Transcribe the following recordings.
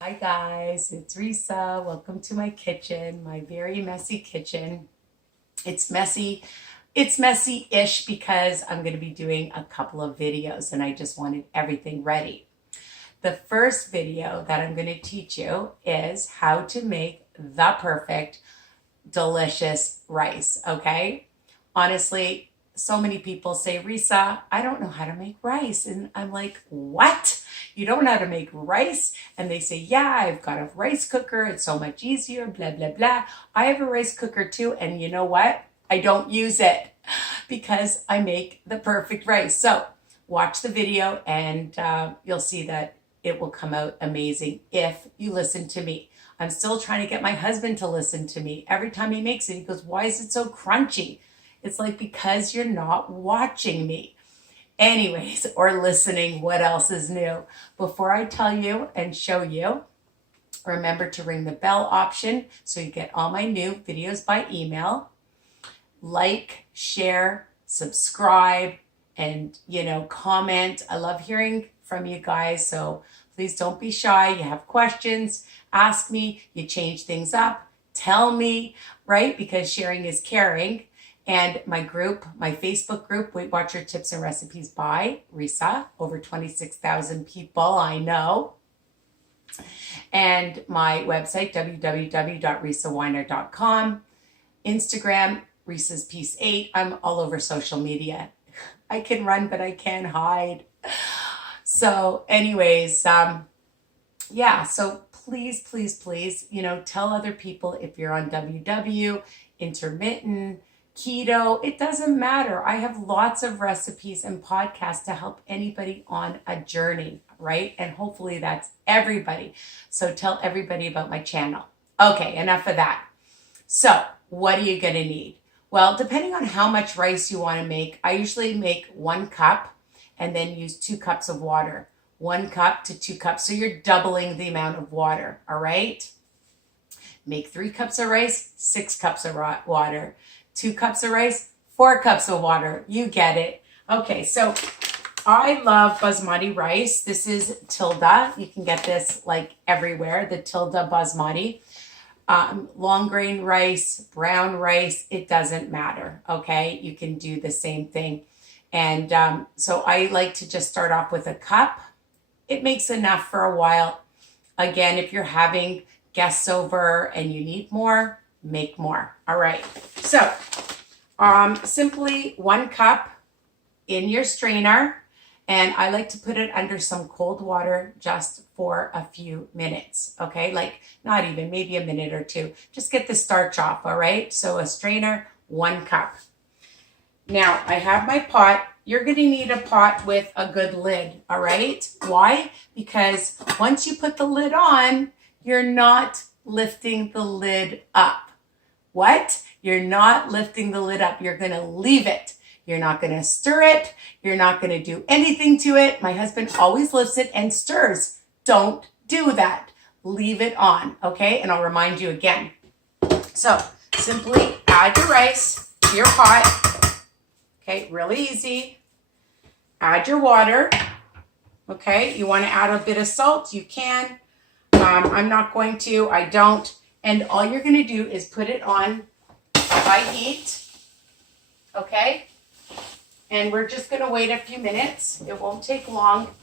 Hi guys, it's Risa. Welcome to my kitchen, my very messy kitchen. It's messy. It's messy-ish because I'm going to be doing a couple of videos and I just wanted everything ready. The first video that I'm going to teach you is how to make the perfect delicious rice, okay? Honestly, so many people say, Risa, I don't know how to make rice. And I'm like, what? You don't know how to make rice? And they say, yeah, I've got a rice cooker. It's so much easier, blah, blah, blah. I have a rice cooker too. And you know what? I don't use it because I make the perfect rice. So watch the video and you'll see that it will come out amazing if you listen to me. I'm still trying to get my husband to listen to me. Every time he makes it, he goes, why is it so crunchy? It's like, because you're not watching me. Anyways, or listening, what else is new? Before I tell you and show you, remember to ring the bell option so you get all my new videos by email. Like, share, subscribe, and, comment. I love hearing from you guys. So please don't be shy. You have questions, ask me. You change things up, tell me, right? Because sharing is caring. And my group, my Facebook group, Weight Watcher Tips and Recipes by Risa, over 26,000 people, I know. And my website, www.risaweiner.com. Instagram, Risa's Piece 8. I'm all over social media. I can run, but I can't hide. So anyways, yeah, so please, please, please, tell other people if you're on WW, intermittent, keto, it doesn't matter. I have lots of recipes and podcasts to help anybody on a journey, right? And hopefully that's everybody. So tell everybody about my channel. Okay, enough of that. So what are you going to need? Well, depending on how much rice you want to make, I usually make 1 cup and then use 2 cups of water. 1 cup to 2 cups. So you're doubling the amount of water, all right? Make 3 cups of rice, 6 cups of water. 2 cups of rice, 4 cups of water. You get it. Okay, so I love basmati rice. This is Tilda. You can get this like everywhere, the Tilda basmati. Long grain rice, brown rice, it doesn't matter, okay? You can do the same thing. And so I like to just start off with a cup. It makes enough for a while. Again, if you're having guests over and you need more, make more. All right. So simply 1 cup in your strainer. And I like to put it under some cold water just for a few minutes. Okay. Like not even, maybe a minute or 2. Just get the starch off. All right. So a strainer, 1 cup. Now I have my pot. You're going to need a pot with a good lid. All right. Why? Because once you put the lid on, you're not lifting the lid up. What? You're not lifting the lid up. You're going to leave it. You're not going to stir it. You're not going to do anything to it. My husband always lifts it and stirs. Don't do that. Leave it on, okay? And I'll remind you again. So simply add your rice to your pot. Okay, really easy. Add your water. Okay, you want to add a bit of salt, you can. I'm not going to. I don't. And all you're going to do is put it on high heat. Okay? And we're just going to wait a few minutes. It won't take long.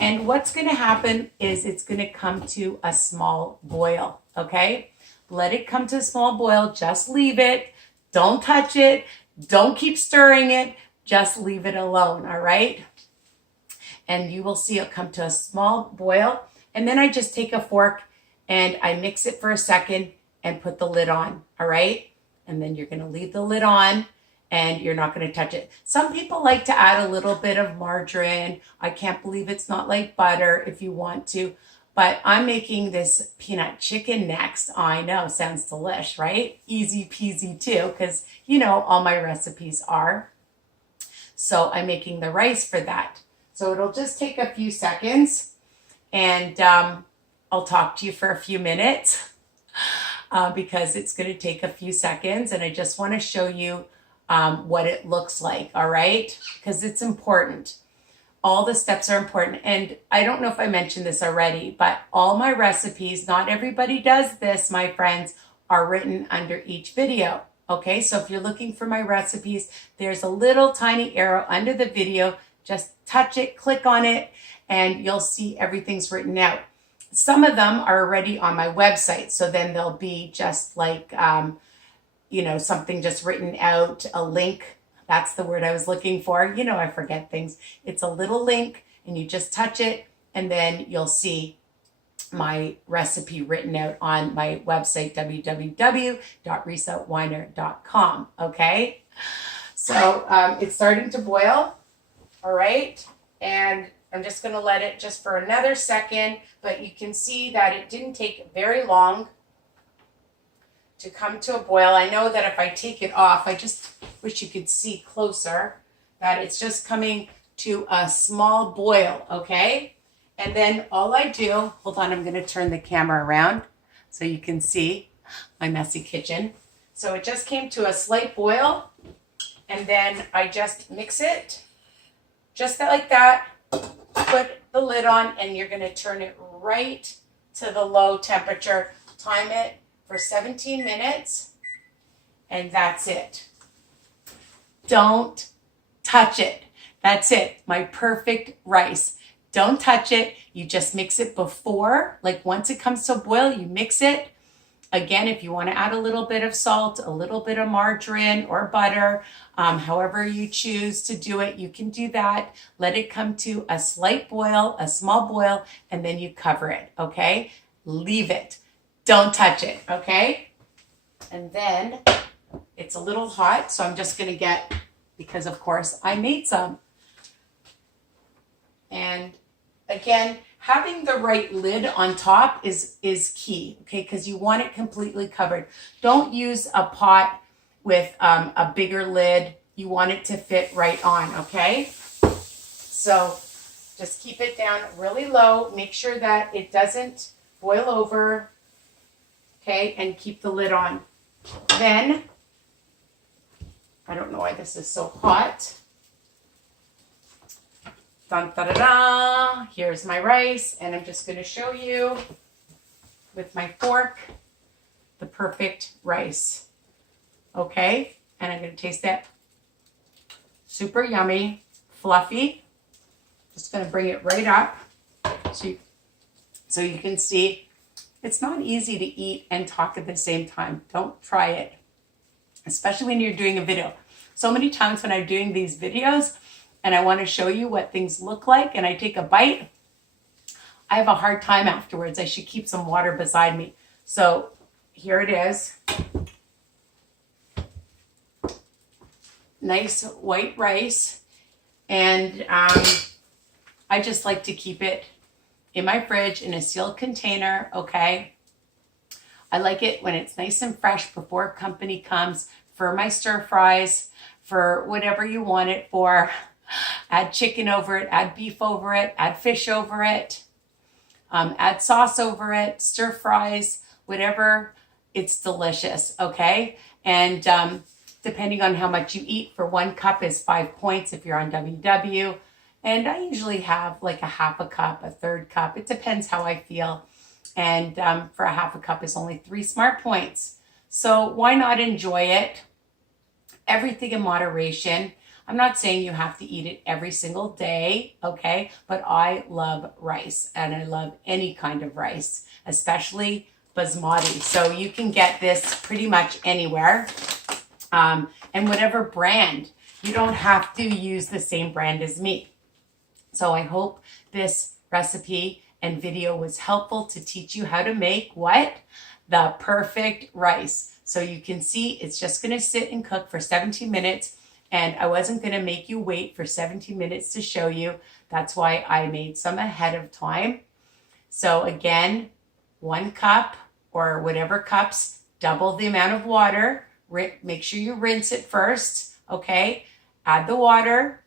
And what's going to happen is it's going to come to a small boil. Okay? Let it come to a small boil. Just leave it. Don't touch it. Don't keep stirring it. Just leave it alone. All right? And you will see it come to a small boil. And then I just take a fork and I mix it for a second and put the lid on. All right? And then you're going to leave the lid on and you're not going to touch it. Some people like to add a little bit of margarine. I can't believe it's not like butter if you want to. But I'm making this peanut chicken next. I know, sounds delish, right? Easy peasy too, because all my recipes are. So I'm making the rice for that. So it'll just take a few seconds and I'll talk to you for a few minutes because it's going to take a few seconds and I just want to show you what it looks like, all right? Because it's important. All the steps are important. And I don't know if I mentioned this already, but all my recipes, not everybody does this, my friends, are written under each video. Okay, so if you're looking for my recipes, there's a little tiny arrow under the video. Just touch it, click on it, and you'll see everything's written out. Some of them are already on my website, so then they'll be just like, something just written out, a link. That's the word I was looking for. I forget things. It's a little link, and you just touch it, and then you'll see my recipe written out on my website, www.risaweiner.com. Okay? So it's starting to boil. All right? And I'm just going to let it just for another second, but you can see that it didn't take very long to come to a boil. I know that if I take it off, I just wish you could see closer that it's just coming to a small boil, okay? And then all I do, hold on, I'm going to turn the camera around so you can see my messy kitchen. So it just came to a slight boil, and then I just mix it just like that. Put the lid on, and you're going to turn it right to the low temperature. Time it for 17 minutes, and that's it. Don't touch it. That's it. My perfect rice. Don't touch it. You just mix it before, like once it comes to a boil, you mix it. Again, if you want to add a little bit of salt, a little bit of margarine or butter, however you choose to do it, you can do that. Let it come to a slight boil, a small boil, and then you cover it, okay? Leave it. Don't touch it, okay? And then it's a little hot, so I'm just going to get, because of course I made some. And again, having the right lid on top is key, okay? Because you want it completely covered. Don't use a pot with a bigger lid. You want it to fit right on, okay? So just keep it down really low. Make sure that it doesn't boil over, okay? And keep the lid on. Then, I don't know why this is so hot. Dun, da, da, da. Here's my rice, and I'm just going to show you with my fork the perfect rice. Okay, and I'm going to taste it. Super yummy, fluffy. Just going to bring it right up so you can see. It's not easy to eat and talk at the same time. Don't try it, especially when you're doing a video. So many times when I'm doing these videos, and I want to show you what things look like, and I take a bite, I have a hard time afterwards. I should keep some water beside me. So here it is. Nice white rice. And I just like to keep it in my fridge in a sealed container, okay? I like it when it's nice and fresh before company comes, for my stir fries, for whatever you want it for. Add chicken over it, add beef over it, add fish over it, add sauce over it, stir fries, whatever. It's delicious, okay? And depending on how much you eat, for 1 cup is 5 points if you're on WW. And I usually have like a half a cup, a third cup. It depends how I feel. And for a half a cup is only 3 smart points. So why not enjoy it? Everything in moderation. I'm not saying you have to eat it every single day, okay? But I love rice, and I love any kind of rice, especially basmati. So you can get this pretty much anywhere, and whatever brand. You don't have to use the same brand as me. So I hope this recipe and video was helpful to teach you how to make what? The perfect rice. So you can see it's just going to sit and cook for 17 minutes. And I wasn't going to make you wait for 17 minutes to show you. That's why I made some ahead of time. So again, 1 cup or whatever cups, double the amount of water. Make sure you rinse it first, okay? Add the water,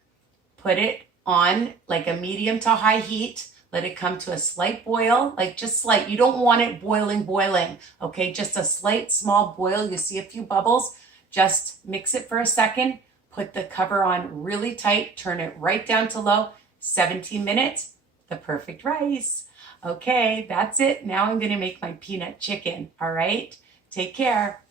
put it on like a medium to high heat. Let it come to a slight boil, like just slight. You don't want it boiling, okay? Just a slight small boil. You see a few bubbles. Just mix it for a second. Put the cover on really tight, turn it right down to low, 17 minutes, the perfect rice. Okay, that's it. Now I'm going to make my peanut chicken. All right, take care.